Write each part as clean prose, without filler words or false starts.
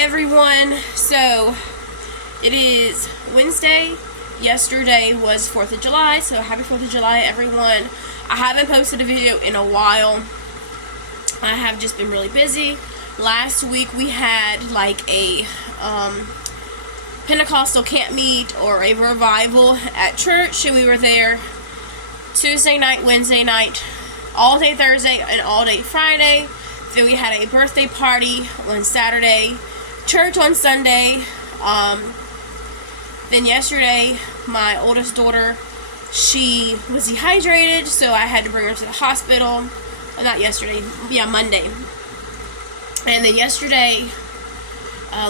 everyone. So it is Wednesday. Yesterday was 4th of July, so happy 4th of July, everyone. I haven't posted a video in a while. I have just been really busy. Last week we had like a Pentecostal camp meet or a revival at church, and we were there Tuesday night, Wednesday night, all day Thursday, and all day Friday. Then we had a birthday party on Saturday, church on Sunday. Then yesterday, my oldest daughter, she was dehydrated, so I had to bring her to the hospital. Well, not yesterday, Monday. And then yesterday,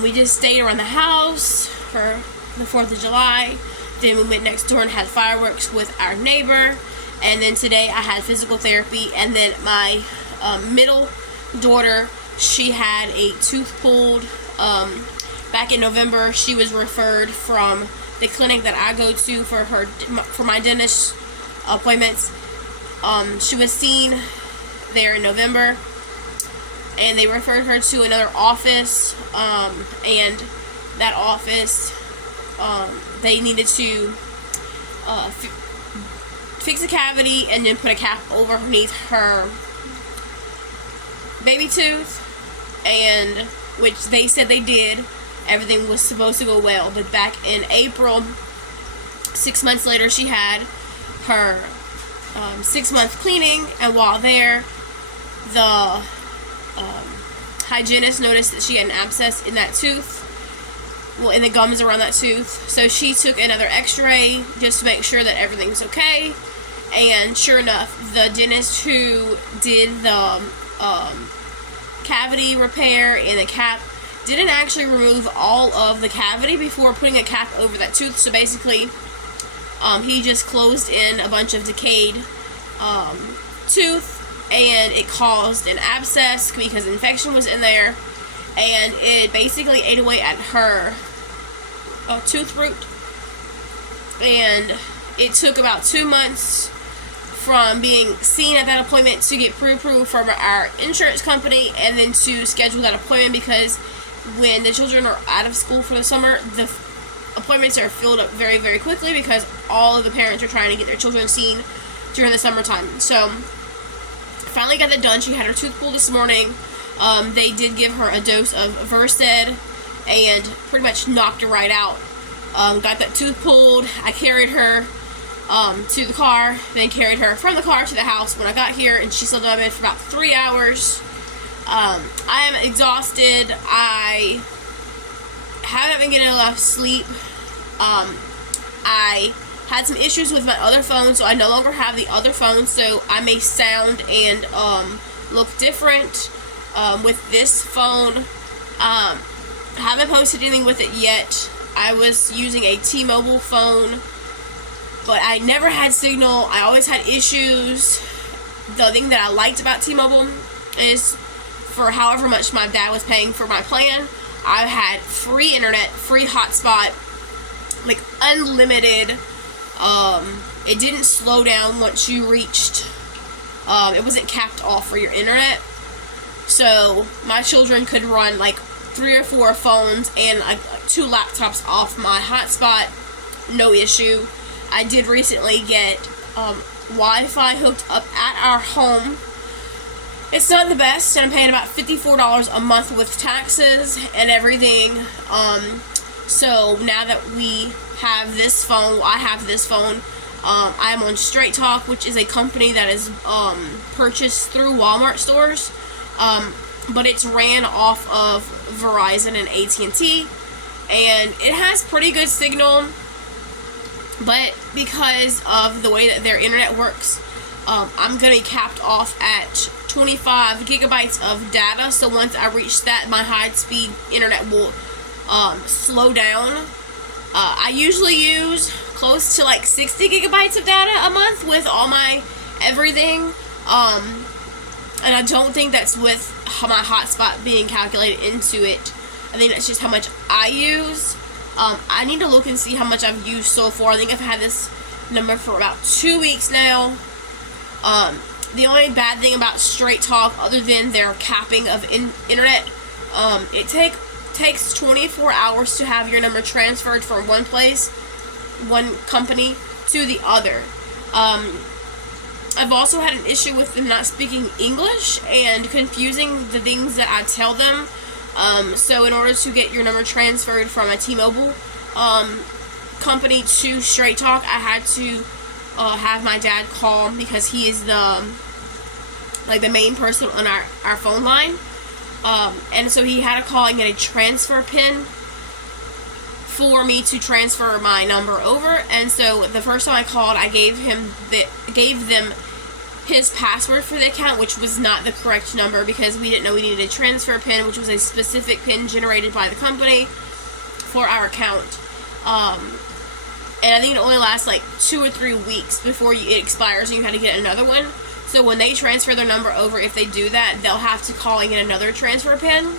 we just stayed around the house for the 4th of July. Then we went next door and had fireworks with our neighbor. And then today I had physical therapy. And then my middle daughter, she had a tooth pulled back in November. She was referred from the clinic that I go to for my dentist appointments. She was seen there in November, and they referred her to another office, and that office, they needed to fix a cavity and then put a cap over underneath her baby tooth, and which they said they did. Everything was supposed to go well, but back in April, 6 months later, she had her 6-month cleaning, and while there, the hygienist noticed that she had an abscess in that tooth, well, in the gums around that tooth. So she took another x-ray just to make sure that everything's okay, and sure enough, the dentist who did the cavity repair and the cap didn't actually remove all of the cavity before putting a cap over that tooth. So basically, he just closed in a bunch of decayed tooth, and it caused an abscess because infection was in there, and it basically ate away at her tooth root. And it took about 2 months from being seen at that appointment to get pre-approved from our insurance company, and then to schedule that appointment, because when the children are out of school for the summer, the appointments are filled up very, very quickly because all of the parents are trying to get their children seen during the summertime. So, finally got that done. She had her tooth pulled this morning. They did give her a dose of Versed and pretty much knocked her right out. Got that tooth pulled. I carried her to the car, then carried her from the car to the house when I got here, and she slept on my bed for about 3 hours. I am exhausted. I haven't been getting enough sleep. I had some issues with my other phone, so I no longer have the other phone, so I may sound and look different with this phone. I haven't posted anything with it yet. I was using a T-Mobile phone, but I never had signal. I always had issues. The thing that I liked about T-Mobile is, for however much my dad was paying for my plan, I had free internet, free hotspot, like unlimited. It didn't slow down once you reached, it wasn't capped off for your internet. So my children could run like 3 or 4 phones and like 2 laptops off my hotspot, no issue. I did recently get Wi-Fi hooked up at our home. It's not the best, and I'm paying about $54 a month with taxes and everything. So now that we have this phone, I have this phone. I am on Straight Talk, which is a company that is purchased through Walmart stores, but it's ran off of Verizon and AT&T, and it has pretty good signal. But because of the way that their internet works, I'm going to be capped off at 25 gigabytes of data. So once I reach that, my high-speed internet will slow down. I usually use close to like 60 gigabytes of data a month with all my everything. And I don't think that's with my hotspot being calculated into it. I think that's just how much I use. I need to look and see how much I've used so far. I think I've had this number for about 2 weeks now. The only bad thing about Straight Talk, other than their capping of internet, it takes 24 hours to have your number transferred from one place, one company, to the other. I've also had an issue with them not speaking English and confusing the things that I tell them. So in order to get your number transferred from a T-Mobile company to Straight Talk, I had to have my dad call, because he is the main person on our phone line. And so he had to call and get a transfer pin for me to transfer my number over. And so the first time I called, I gave them his password for the account, which was not the correct number, because we didn't know we needed a transfer pin, which was a specific pin generated by the company for our account. And I think it only lasts like 2 or 3 weeks before it expires, and you had to get another one. So when they transfer their number over, if they do that, they'll have to call and get another transfer pin.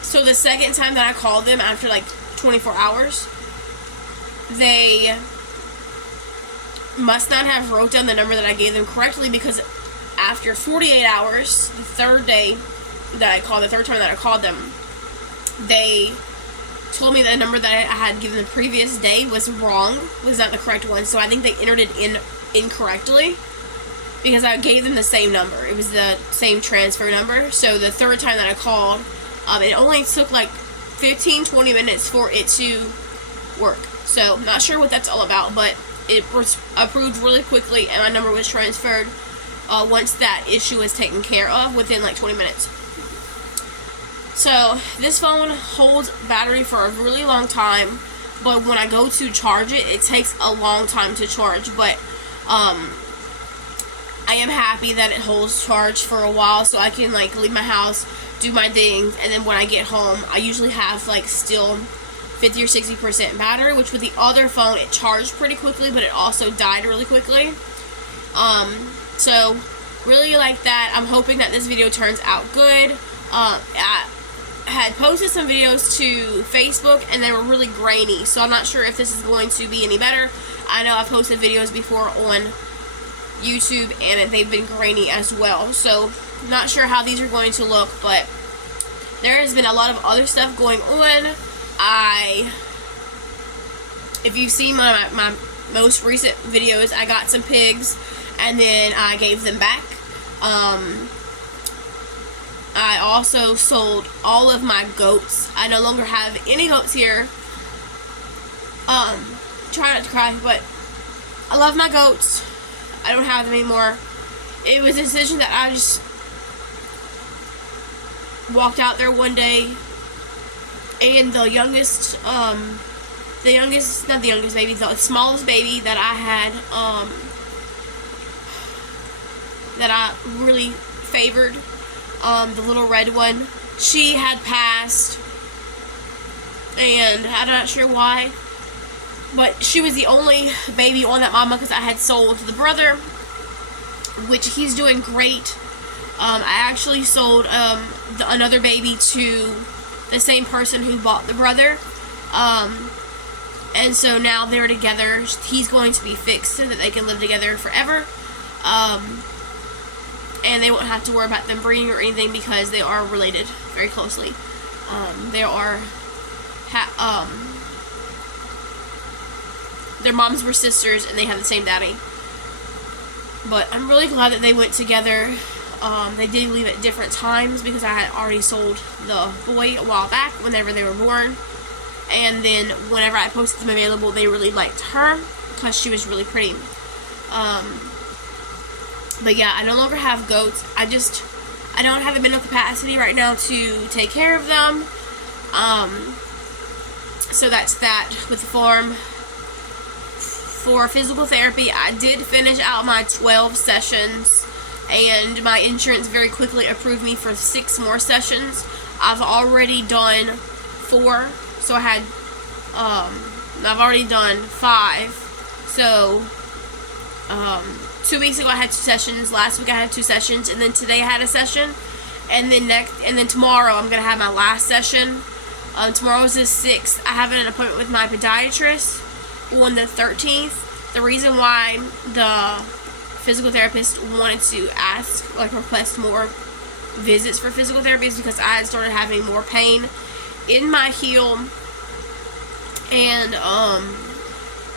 So the second time that I called them, after like 24 hours, they must not have wrote down the number that I gave them correctly, because after 48 hours, the third time that I called them, they told me that the number that I had given the previous day was wrong, was not the correct one. So I think they entered it in incorrectly, because I gave them the same number. It was the same transfer number. So the third time that I called, it only took like 15-20 minutes for it to work. So I'm not sure what that's all about, but it was approved really quickly, and my number was transferred once that issue was taken care of, within like 20 minutes. So this phone holds battery for a really long time, but when I go to charge it, it takes a long time to charge. But I am happy that it holds charge for a while, so I can like leave my house, do my things, and then when I get home, I usually have like still 50 or 60% battery, which with the other phone, it charged pretty quickly, but it also died really quickly. So really like that. I'm hoping that this video turns out good. I had posted some videos to Facebook, and they were really grainy, so I'm not sure if this is going to be any better. I know I've posted videos before on YouTube, and they've been grainy as well, so not sure how these are going to look, but there has been a lot of other stuff going on. If you've seen my most recent videos, I got some pigs, and then I gave them back. I also sold all of my goats. I no longer have any goats here. Try not to cry, but I love my goats. I don't have them anymore. It was a decision that I just walked out there one day, and the smallest baby that I had, that I really favored, the little red one, she had passed, and I'm not sure why, but she was the only baby on that mama, because I had sold the brother, which he's doing great. I actually sold another baby to the same person who bought the brother, and so now they're together. He's going to be fixed so that they can live together forever, and they won't have to worry about them breeding or anything, because they are related very closely. Their moms were sisters, and they have the same daddy. But I'm really glad that they went together. They did leave at different times, because I had already sold the boy a while back, whenever they were born. And then whenever I posted them available, they really liked her, because she was really pretty. But yeah, I no longer have goats. I don't have the mental capacity right now to take care of them. So that's that with the farm. For physical therapy, I did finish out my 12 sessions, and my insurance very quickly approved me for 6 more sessions. I've already done 4, so I've already done 5. So 2 weeks ago I had 2 sessions, last week I had 2 sessions, and then today I had a session, and then tomorrow I'm gonna have my last session. Tomorrow is the 6th. I have an appointment with my podiatrist on the 13th. The reason why the physical therapist wanted to request more visits for physical therapy is because I had started having more pain in my heel, and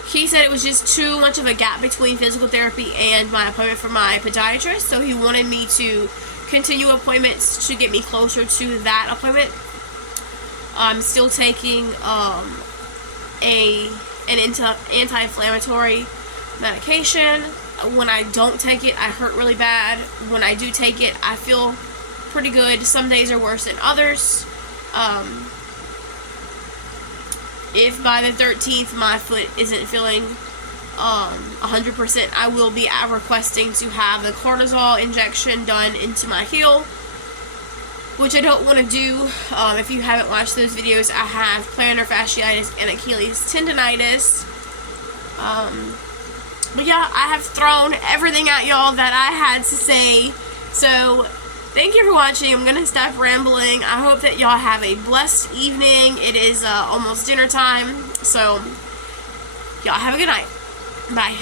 he said it was just too much of a gap between physical therapy and my appointment for my podiatrist, so he wanted me to continue appointments to get me closer to that appointment. I'm still taking an anti-inflammatory medication. When I don't take it, I hurt really bad. When I do take it, I feel pretty good. Some days are worse than others. If by the 13th my foot isn't feeling 100%, I will be requesting to have the cortisol injection done into my heel, which I don't want to do. If you haven't watched those videos, I have plantar fasciitis and Achilles tendonitis. But yeah, I have thrown everything at y'all that I had to say. So thank you for watching. I'm gonna stop rambling. I hope that y'all have a blessed evening. It is almost dinner time, so y'all have a good night. Bye.